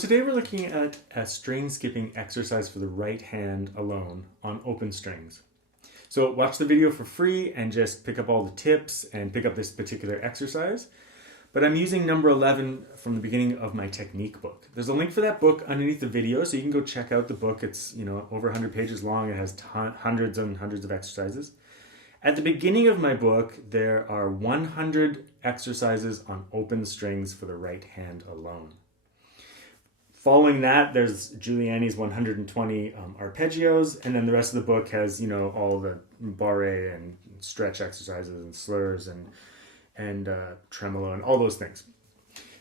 today we're looking at a string skipping exercise for the right hand alone on open strings. So watch the video for free and just pick up all the tips and pick up this particular exercise. But I'm using number 11 from the beginning of my technique book. There's a link for that book underneath the video, so you can go check out the book. It's over 100 pages long. It has hundreds and hundreds of exercises. At the beginning of my book, there are 100 exercises on open strings for the right hand alone. Following that, there's Giuliani's 120 arpeggios, and then the rest of the book has, all the barre and stretch exercises and slurs and tremolo and all those things.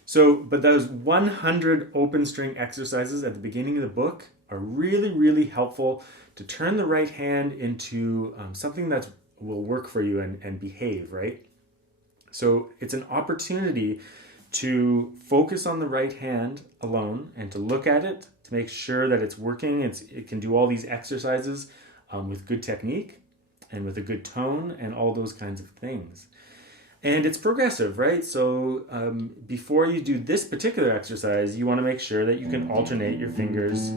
So, but those 100 open string exercises at the beginning of the book are really, really helpful to turn the right hand into something that will work for you and behave, right? So it's an opportunity to focus on the right hand alone and to look at it to make sure that it's working. It can do all these exercises with good technique and with a good tone and all those kinds of things. And it's progressive, right? So before you do this particular exercise, you want to make sure that you can alternate your fingers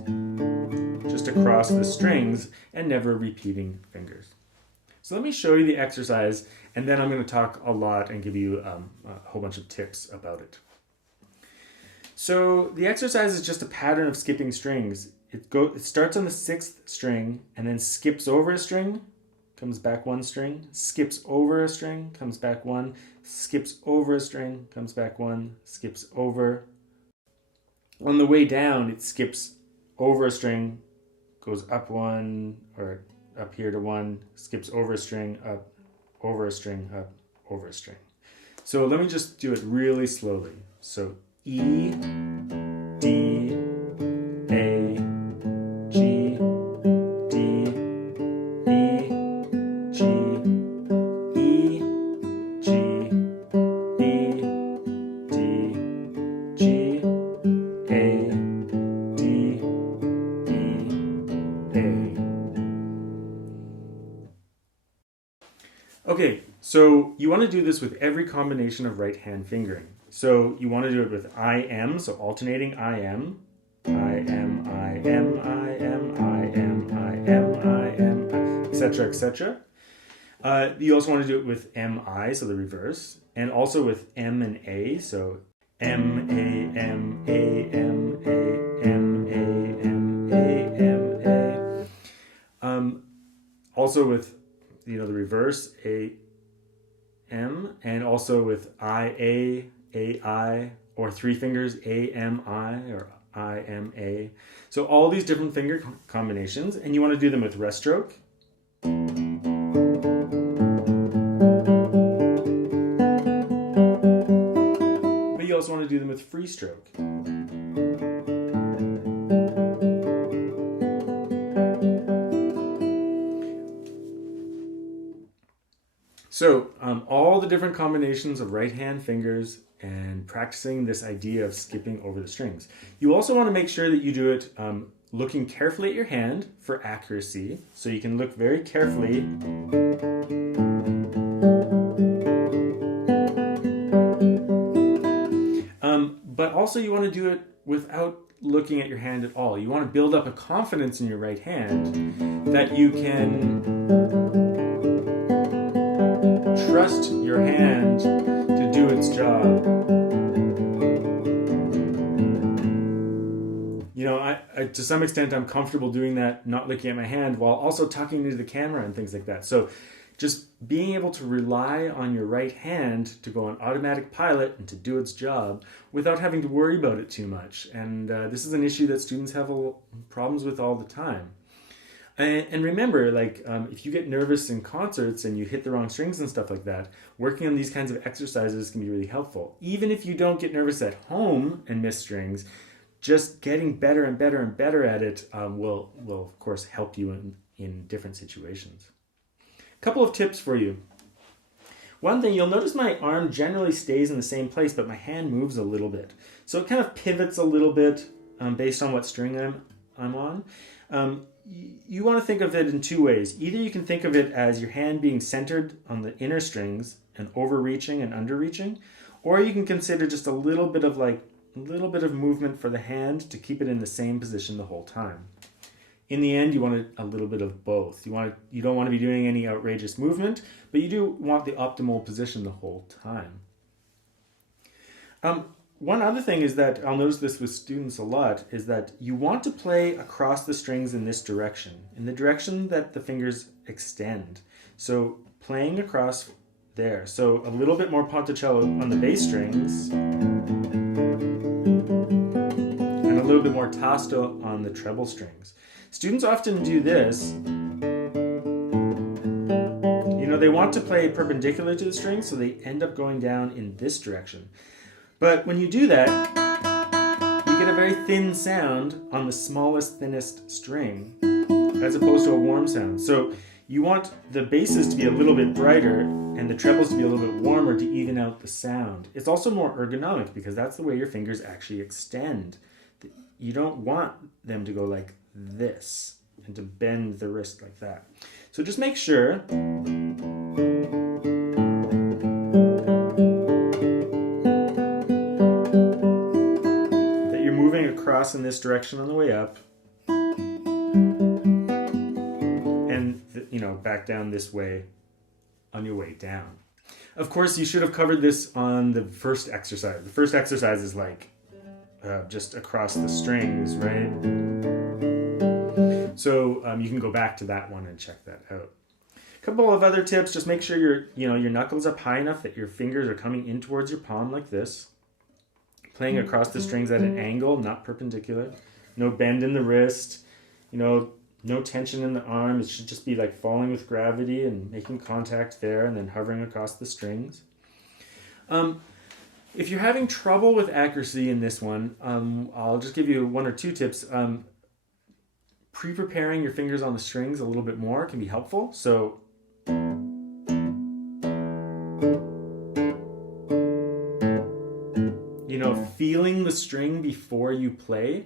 just across the strings and never repeating fingers. So let me show you the exercise, and then I'm going to talk a lot and give you a whole bunch of tips about it. So the exercise is just a pattern of skipping strings. It starts on the 6th string and then skips over a string, comes back one string, skips over a string, comes back one, skips over a string, comes back one, skips over. On the way down, it skips over a string, goes up one, or up here to one, skips over a string, up, over a string, up, over a string. So let me just do it really slowly. So E, D, A, G, D, E, G, E, G, E, D, G, A, D, E, A. Okay, so you want to do this with every combination of right hand fingering. So you want to do it with IM, so alternating IM, IM, IM, IM, IM, IM, IM, etc., etc. You also want to do it with MI, so the reverse, and also with M and A, so M, A, M, A, M, A, M, A, M, A, M, A. Also with the reverse, A, M, and also with I, or three fingers, A, M, I, or I, M, A. So all these different finger combinations, and you want to do them with rest stroke. But you also want to do them with free stroke. So all the different combinations of right hand fingers and practicing this idea of skipping over the strings. You also want to make sure that you do it looking carefully at your hand for accuracy. So you can look very carefully. But also you want to do it without looking at your hand at all. You want to build up a confidence in your right hand that you can trust your hand to do its job. To some extent, I'm comfortable doing that, not looking at my hand, while also talking into the camera and things like that. So just being able to rely on your right hand to go on automatic pilot and to do its job without having to worry about it too much. And this is an issue that students have problems with all the time. And remember, if you get nervous in concerts and you hit the wrong strings and stuff like that, working on these kinds of exercises can be really helpful. Even if you don't get nervous at home and miss strings, just getting better and better and better at it will of course help you in different situations. A couple of tips for you. One thing, you'll notice my arm generally stays in the same place, but my hand moves a little bit. So it kind of pivots a little bit based on what string I'm on. You want to think of it in two ways. Either you can think of it as your hand being centered on the inner strings and overreaching and underreaching, or you can consider just a little bit of a little bit of movement for the hand to keep it in the same position the whole time. In the end, you want a little bit of both. You don't want to be doing any outrageous movement, but you do want the optimal position the whole time. One other thing is that I'll notice this with students a lot is that you want to play across the strings in this direction, in the direction that the fingers extend. So playing across there. So a little bit more ponticello on the bass strings and a little bit more tasto on the treble strings. Students often do this. You know, they want to play perpendicular to the string, so they end up going down in this direction. But when you do that, you get a very thin sound on the smallest, thinnest string, as opposed to a warm sound. So you want the basses to be a little bit brighter and the trebles to be a little bit warmer to even out the sound. It's also more ergonomic because that's the way your fingers actually extend. You don't want them to go like this and to bend the wrist like that. So just make sure that you're moving across in this direction on the way up and back down this way on your way down. Of course, you should have covered this on the first exercise. The first exercise is like just across the strings, right? So you can go back to that one and check that out. A couple of other tips: just make sure your knuckles up high enough that your fingers are coming in towards your palm like this. Playing across the strings at an angle, not perpendicular. No bend in the wrist. No tension in the arm. It should just be like falling with gravity and making contact there and then hovering across the strings. If you're having trouble with accuracy in this one, I'll just give you one or two tips. Pre-preparing your fingers on the strings a little bit more can be helpful. So feeling the string before you play.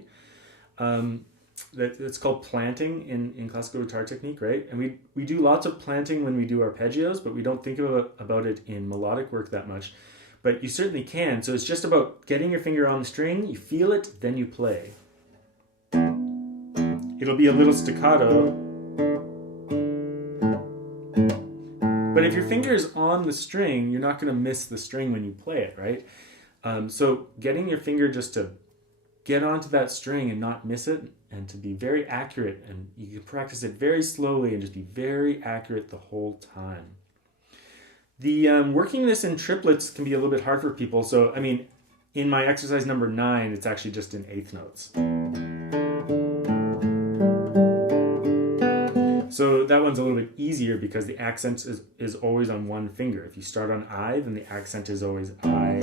It's called planting in classical guitar technique, right? And we do lots of planting when we do arpeggios, but we don't think about it in melodic work that much. But you certainly can. So it's just about getting your finger on the string, you feel it, then you play. It'll be a little staccato. But if your finger is on the string, you're not going to miss the string when you play it, right? So getting your finger just to get onto that string and not miss it, and to be very accurate, and you can practice it very slowly and just be very accurate the whole time. The working this in triplets can be a little bit hard for people. So, in my exercise number 9, it's actually just in eighth notes. So that one's a little bit easier because the accent is always on one finger. If you start on I, then the accent is always I.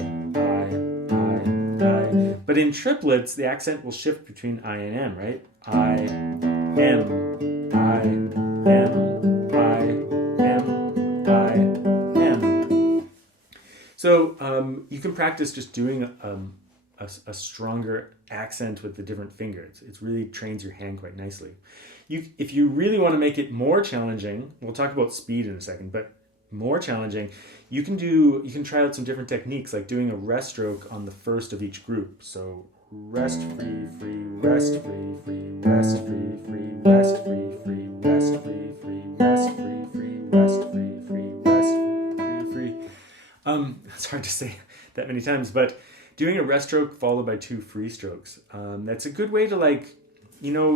But in triplets, the accent will shift between I and M, right? I, M, I, M, I, M, I, M. So you can practice just doing a stronger accent with the different fingers. It really trains your hand quite nicely. If you really want to make it more challenging, we'll talk about speed in a second, but more challenging, you can try out some different techniques, like doing a rest stroke on the first of each group. So rest, free, free, rest, free, free, rest, free, free, rest, free, free, rest, free, free, rest, free, free, rest, free, free, rest, free, free. It's hard to say that many times, but doing a rest stroke followed by 2 free strokes. That's a good way to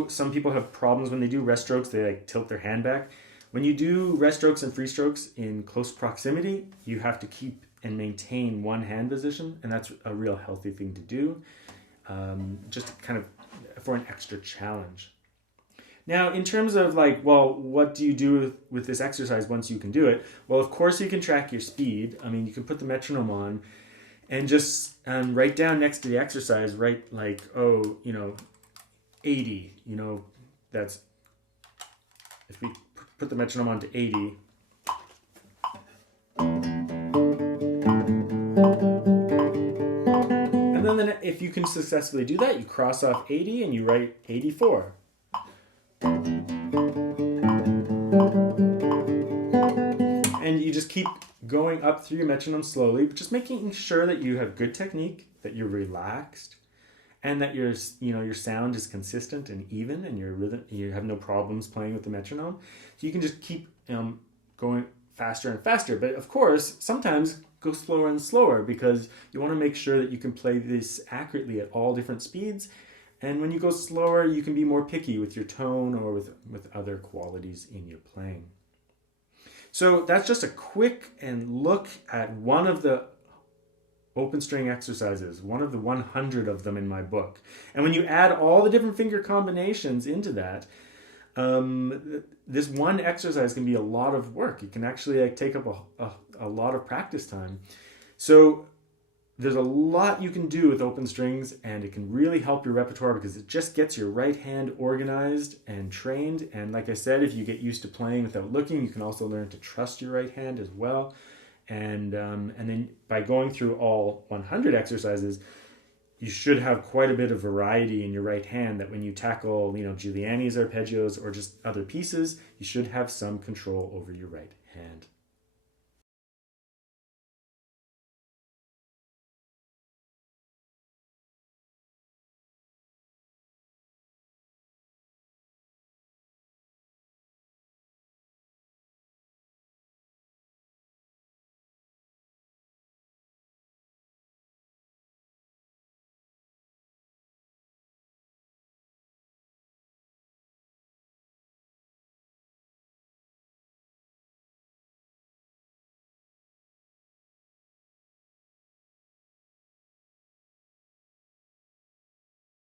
some people have problems when they do rest strokes, they tilt their hand back. When you do rest strokes and free strokes in close proximity, you have to keep and maintain one hand position, and that's a real healthy thing to do, just kind of for an extra challenge. Now, in terms of what do you do with this exercise once you can do it? Well, of course you can track your speed. You can put the metronome on and just write down next to the exercise, 80, that's, if we put the metronome on to 80, and then if you can successfully do that, you cross off 80 and you write 84. And you just keep going up through your metronome slowly, but just making sure that you have good technique, that you're relaxed, and that your sound is consistent and even, and your rhythm, you have no problems playing with the metronome. So you can just keep going faster and faster. But of course, sometimes go slower and slower, because you want to make sure that you can play this accurately at all different speeds. And when you go slower, you can be more picky with your tone or with other qualities in your playing. So that's just a quick look at one of the open string exercises, one of the 100 of them in my book. And when you add all the different finger combinations into that, this one exercise can be a lot of work. It can actually take up a lot of practice time. So there's a lot you can do with open strings, and it can really help your repertoire because it just gets your right hand organized and trained. And like I said, if you get used to playing without looking, you can also learn to trust your right hand as well. And then by going through all 100 exercises, you should have quite a bit of variety in your right hand, that when you tackle, Giuliani's arpeggios or just other pieces, you should have some control over your right hand.